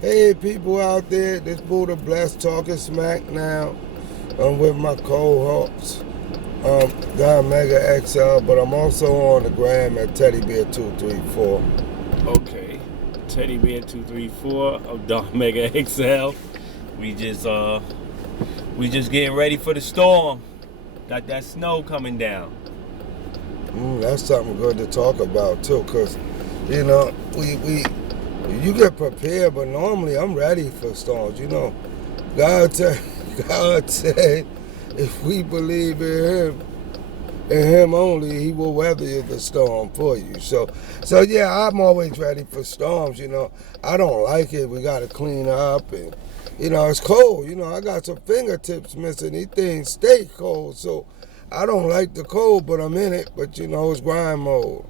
Hey, people out there, this Buddha Blessed talking smack now. I'm with my co-host, Don Mega XL, but I'm also on the gram at Teddy Bear 234. Okay. Teddy Bear 234 of Don Mega XL. We just getting ready for the storm. Got that snow coming down. That's something good to talk about too, cause you know we you get prepared, but normally I'm ready for storms. You know, God said, God said, if we believe in Him only, He will weather the storm for you. So yeah, I'm always ready for storms. You know, I don't like it. We got to clean up, and it's cold. You know, I got some fingertips missing. These things stay cold, so I don't like the cold, but I'm in it. But it's grind mode.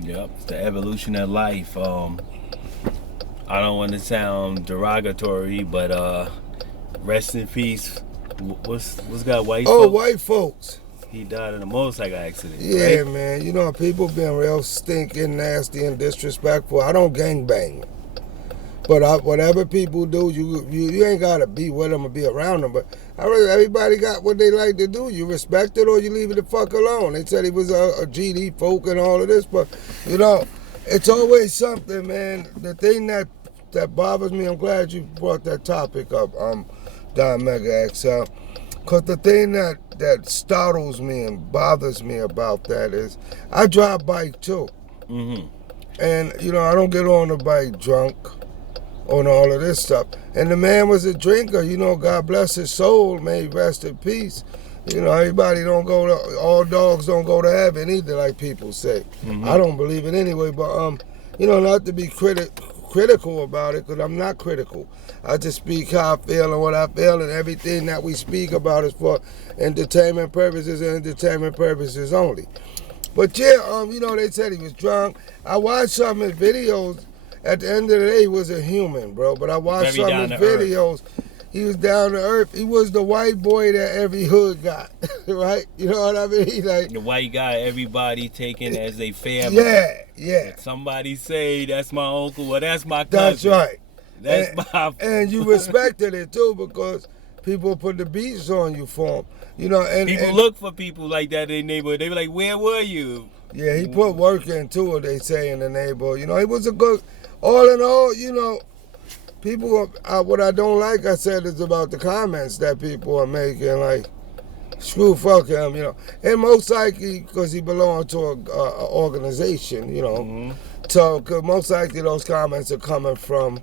Yep, it's the evolution of life. I don't want to sound derogatory, but rest in peace. What's got white Oh, folks? white folks. He died in a motorcycle accident. Yeah, right? man. People being real stinking, nasty, and disrespectful. I don't gangbang. But whatever people do, you ain't got to be with them or be around them. But everybody got what they like to do. You respect it or you leave it the fuck alone. They said he was a GD folk and all of this. But, it's always something, man. The thing that bothers me, I'm glad you brought that topic up, Don Mega XL. Because the thing that startles me and bothers me about that is I drive bike too. Mm-hmm. And, I don't get on the bike drunk on all of this stuff. And the man was a drinker, God bless his soul, may he rest in peace. Everybody all dogs don't go to heaven either, like people say. Mm-hmm. I don't believe it anyway, but, not to be critical about it, because I'm not critical. I just speak how I feel and what I feel, and everything that we speak about is for entertainment purposes and entertainment purposes only. But yeah, they said he was drunk. I watched some of his videos. At the end of the day, he was a human, bro. But I watched some of his videos. He was down to earth. He was the white boy that every hood got, right? You know what I mean? Like the white guy everybody taking as a family. Yeah. If somebody say that's my uncle, well, that's my cousin. That's right. And you respected it too, because people put the beats on you for him. People look for people like that in the neighborhood. They be like, "Where were you?" Yeah, he put work into it. They say in the neighborhood. He was a good. All in all, people, what I don't like, I said, is about the comments that people are making, like, fuck him, And most likely, because he belonged to an organization, Mm-hmm. So, cause most likely those comments are coming from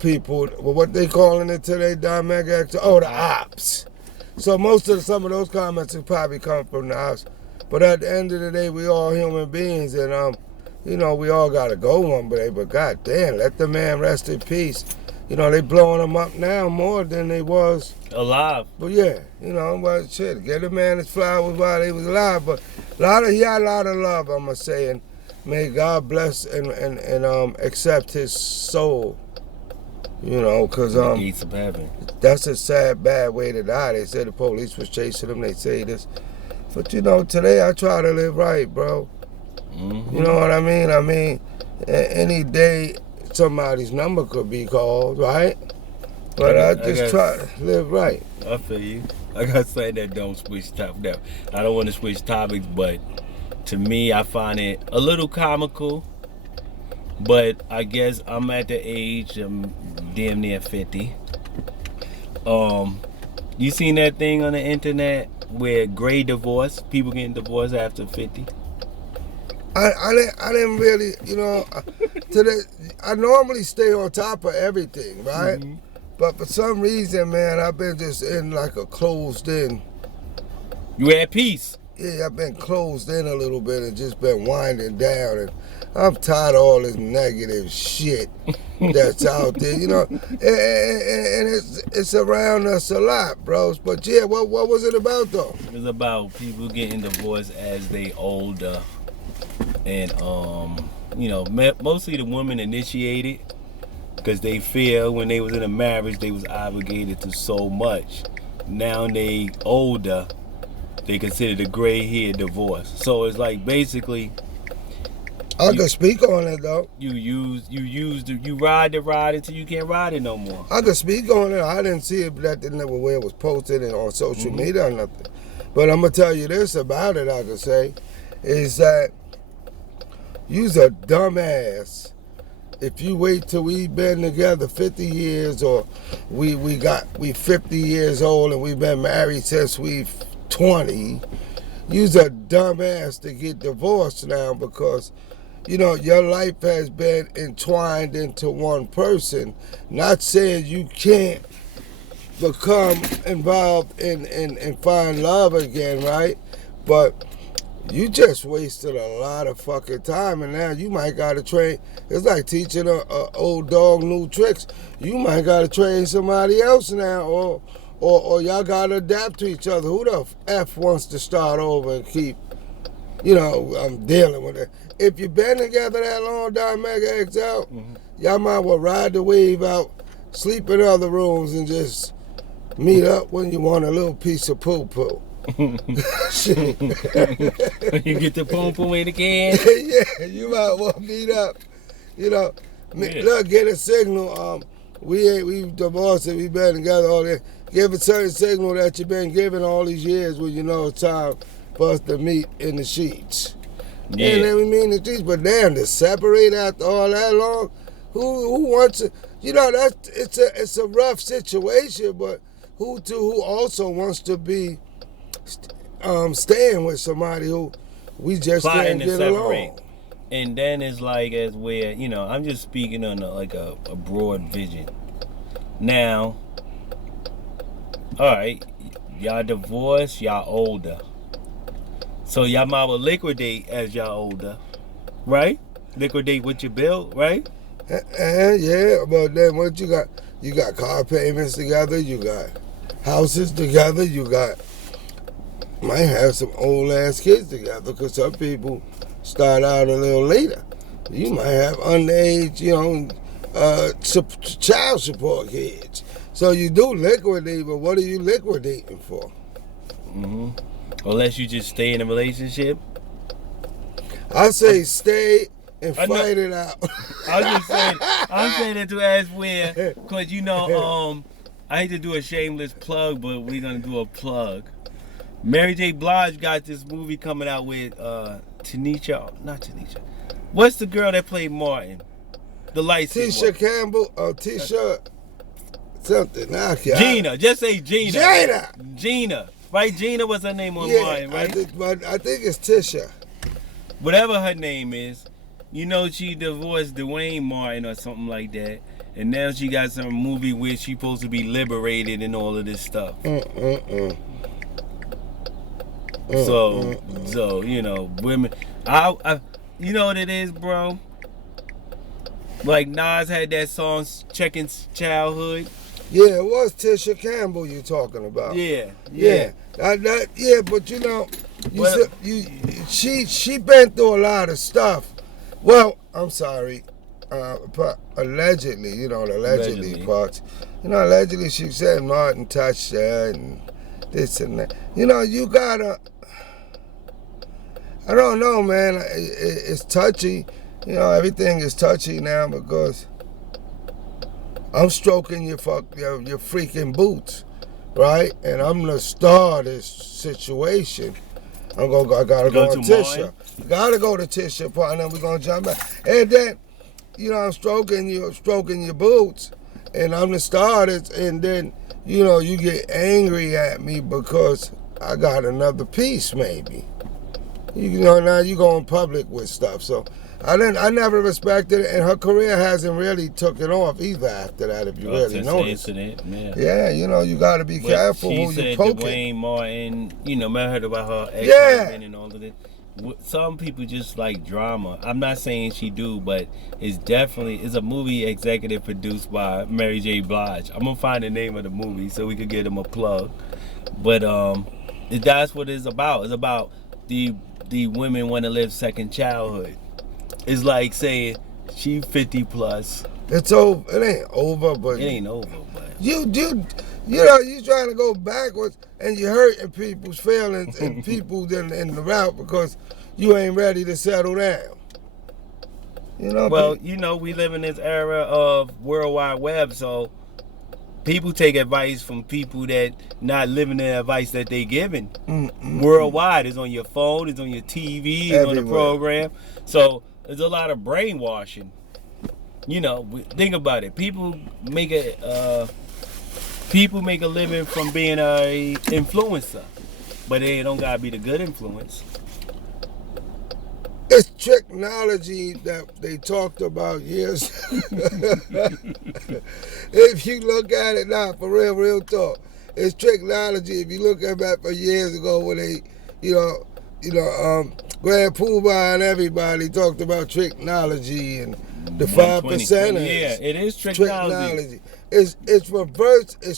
people, what they calling it today, Don Mega, the ops. So some of those comments have probably come from the ops. But at the end of the day, we all human beings, and we all gotta go one day, but goddamn, let the man rest in peace. They blowing him up now more than they was alive. But yeah, but shit, get the man his flowers while he was alive. But he had a lot of love, I'ma say, and may God bless and accept his soul. Cause gates of heaven. That's a sad, bad way to die. They said the police was chasing him. They say this, but today I try to live right, bro. Mm-hmm. You know what I mean? I mean, any day somebody's number could be called, right? But I just try to live right. I feel you. I got something that don't switch topics. I don't want to switch topics, but to me, I find it a little comical. But I guess I'm at the age, I'm damn near 50. You seen that thing on the internet where gray divorce, people getting divorced after 50? I didn't really, today I normally stay on top of everything, right? Mm-hmm. But for some reason, man, I've been just in like a closed in. You at peace? Yeah, I've been closed in a little bit and just been winding down, and I'm tired of all this negative shit that's out there, and it's around us a lot, bros. But yeah, what was it about though? It was about people getting divorced as they older. And mostly the women initiated, because they feel when they was in a marriage they was obligated to so much. Now they older, they consider the gray hair divorce. So it's like basically I can speak on it though. You ride the ride until you can't ride it no more. I can speak on it. I didn't see it, but that never where it was posted and on social media or nothing. But I'm gonna tell you this about it. I can say is that you's a dumbass if you wait till we been together 50 years or we 50 years old and we've been married since we 20. You's a dumbass to get divorced now because, you know, your life has been entwined into one person. Not saying you can't become involved and find love again, right? But you just wasted a lot of fucking time, and now you might gotta train. It's like teaching a old dog new tricks. You might gotta train somebody else now, or y'all gotta adapt to each other. Who the F wants to start over and keep, you know, I'm dealing with it. If you've been together that long, Mega XL, y'all might well ride the wave out, sleep in other rooms, and just meet up when you want a little piece of poo-poo. Shit. You get the poo-poo in the can? Yeah, you might want to meet up. You know, look, get a signal. We've divorced and we've been together all day. Give a certain signal that you've been giving all these years when you know it's time for us to meet in the sheets. Yeah. And then we meet in the sheets, but damn, to separate after all that long, who wants to? You know, it's a rough situation, but who also wants to be staying with somebody who we just can't get along. And then it's like as where, you know, I'm just speaking on a broad vision. Now, all right, y'all divorced, y'all older. So y'all might well liquidate as y'all older, right? Liquidate what you built, right? Yeah, but then what you got? You got car payments together, you got houses together, you might have some old ass kids together because some people start out a little later. You might have underage, you know, child support kids. So you do liquidate, but what are you liquidating for? Unless you just stay in a relationship. I say stay and fight it out. I'm saying it to ask where, because you know, I hate to do a shameless plug, but we're gonna do a plug. Mary J. Blige got this movie coming out with not Tanisha. What's the girl that played Martin? The light Tisha Campbell, Tisha something. Gina, just say Gina. Gina. Gina, right? Gina was her name on Martin, right? I think it's Tisha. Whatever her name is, you know, she divorced Dwayne Martin or something like that, and now she got some movie where she's supposed to be liberated and all of this stuff. So you know, women. I you know what it is, bro. Like Nas had that song "Checking Childhood." Yeah, it was Tisha Campbell you talking about. Yeah. But you know, she been through a lot of stuff. Well, I'm sorry, allegedly, you know, the allegedly parts. You know, allegedly she said Martin touched her and this and that. You know, you gotta. I don't know, man. It's touchy. You know, everything is touchy now because I'm stroking your freaking boots, right? And I'm the star of this situation. I gotta go to Tisha. Gotta go to Tisha, partner. And we're gonna jump back. And then, you know, I'm stroking your boots, and I'm the star of this. And then, you know, you get angry at me because I got another piece, maybe. You know, now you go in public with stuff. So I never respected it, and her career hasn't really taken off either after that, if you really notice. Yeah, you know, you got to be careful who you poking. She said Dwayne Martin, you know, I heard about her ex-husband and all of it. Some people just like drama. I'm not saying she do, but it's a movie executive produced by Mary J. Blige. I'm going to find the name of the movie so we could get him a plug. But that's what it's about. It's about the women want to live second childhood. It's like saying she 50 plus. It's over. It ain't over, but it ain't over. But you know, you trying to go backwards and you're hurting people's feelings and people in the route because you ain't ready to settle down. You know. Well, you know, we live in this era of World Wide Web, so people take advice from people that not living the advice that they giving. Worldwide, it's on your phone, it's on your TV, it's on the program. So there's a lot of brainwashing. You know, think about it. People make a living from being a influencer, but they don't gotta be the good influence. It's technology that they talked about years. If you look at it now, for real talk, it's technology. If you look at that for years ago when they, Grand Poobah and everybody talked about technology and the 5%. Yeah, it is technology. It's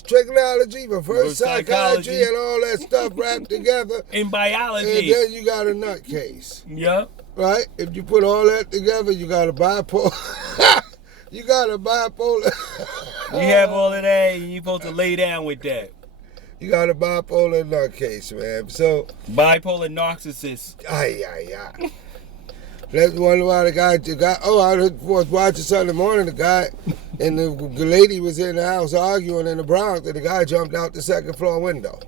technology, reverse psychology, and all that stuff wrapped together. In biology. And then you got a nutcase. Yep. Right? If you put all that together, you got a bipolar. You got a bipolar. You have all of that, and you're supposed to lay down with that. You got a bipolar nutcase, man. So bipolar narcissist. Aye. That's one why the guy. Oh, I was watching Sunday morning. The guy and the lady was in the house arguing in the Bronx, and the guy jumped out the second floor window.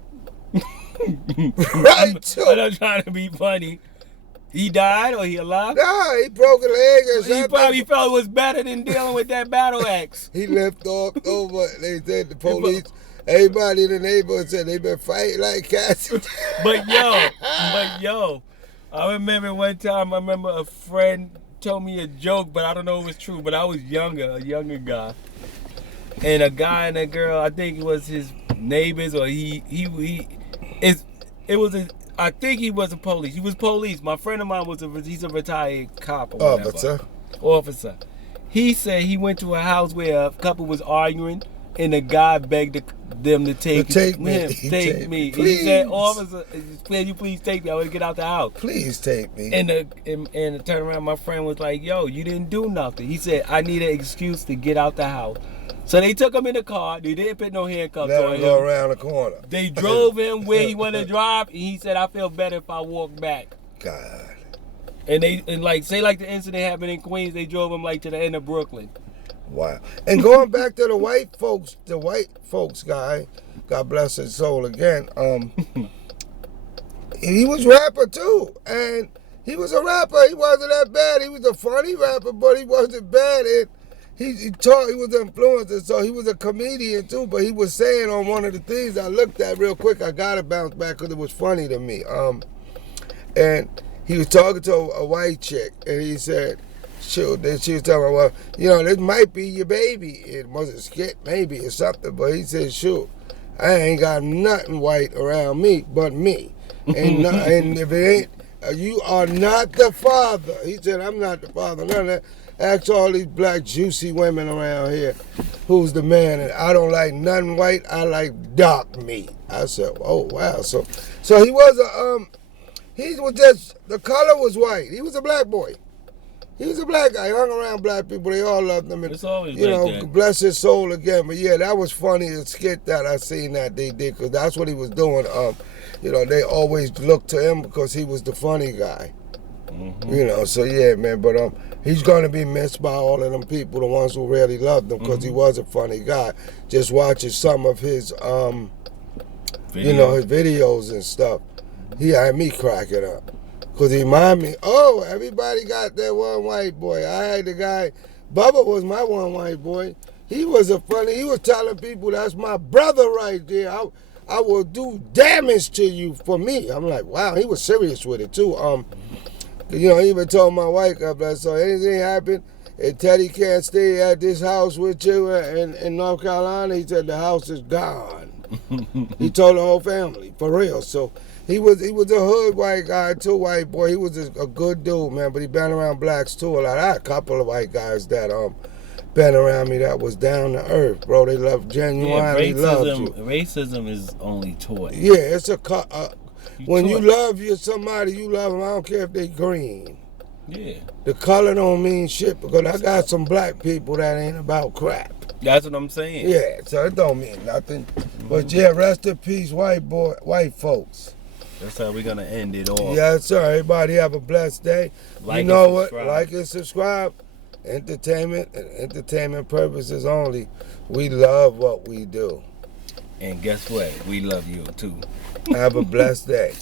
Right. So I'm not trying to be funny. He died or he alive? Nah, he broke a leg or something. He probably felt it was better than dealing with that battle axe. He left off over. They said the police, everybody in the neighborhood said they been fighting like cats. But yo, I remember one time, a friend told me a joke, but I don't know if it was true, but I was a younger guy. And a guy and a girl, I think it was his neighbors or I think he was a police. He was police. My friend of mine he's a retired cop or whatever. Officer. He said he went to a house where a couple was arguing and the guy begged them to take me. He said, officer, can you please take me? I want to get out the house. Please take me. And turn around, my friend was like, yo, you didn't do nothing. He said, I need an excuse to get out the house. So they took him in the car. They didn't put no handcuffs on him. Go around the corner. They drove him where he wanted to drive, and he said, I feel better if I walk back. God. And the incident happened in Queens, they drove him to the end of Brooklyn. Wow. And going back to the white folks guy, God bless his soul again, he was a rapper too. And he was a rapper. He wasn't that bad. He was a funny rapper, but he wasn't bad. And he was an influencer, so he was a comedian too, but he was saying on one of the things I looked at real quick, I got to bounce back because it was funny to me. And he was talking to a white chick, and he said, shoot, then she was telling me, well, this might be your baby. It was a skit maybe or something, but he said, shoot, I ain't got nothing white around me but me. And if it ain't, you are not the father. He said, I'm not the father, none of that. Ask all these black juicy women around here, who's the man? And I don't like nothing white. I like dark meat. I said, oh wow. So he was the color was white. He was a black boy. He was a black guy. He hung around black people. They all loved him. And, it's always that. Bless his soul again. But yeah, that was funny. The skit that I seen that they did, because that's what he was doing. They always looked to him because he was the funny guy. Mm-hmm. So yeah, man. But he's gonna be missed by all of them people, the ones who really loved him, because he was a funny guy. Just watching some of his his videos and stuff, he had me cracking up. Because he reminded me, everybody got that one white boy. I had the guy, Bubba was my one white boy. He was he was telling people, that's my brother right there. I will do damage to you for me. I'm like, wow, he was serious with it too. He even told my wife, God bless, so anything happen, and Teddy can't stay at this house with you in North Carolina, he said the house is gone. He told the whole family, for real. So he was a hood white guy too, white boy. He was a good dude, man, but he been around blacks too a lot. I had a couple of white guys that been around me that was down to earth, bro. They genuinely loved you. Racism is only taught. Yeah, it's when you love somebody, you love them. I don't care if they green. Yeah. The color don't mean shit, because I got some black people that ain't about crap. That's what I'm saying. Yeah, so it don't mean nothing. Mm-hmm. But yeah, rest in peace, white folks. That's how we're gonna end it all. Yeah, sir. Everybody have a blessed day. Like and subscribe. entertainment and entertainment purposes only. We love what we do. And guess what? We love you too. Have a blessed day.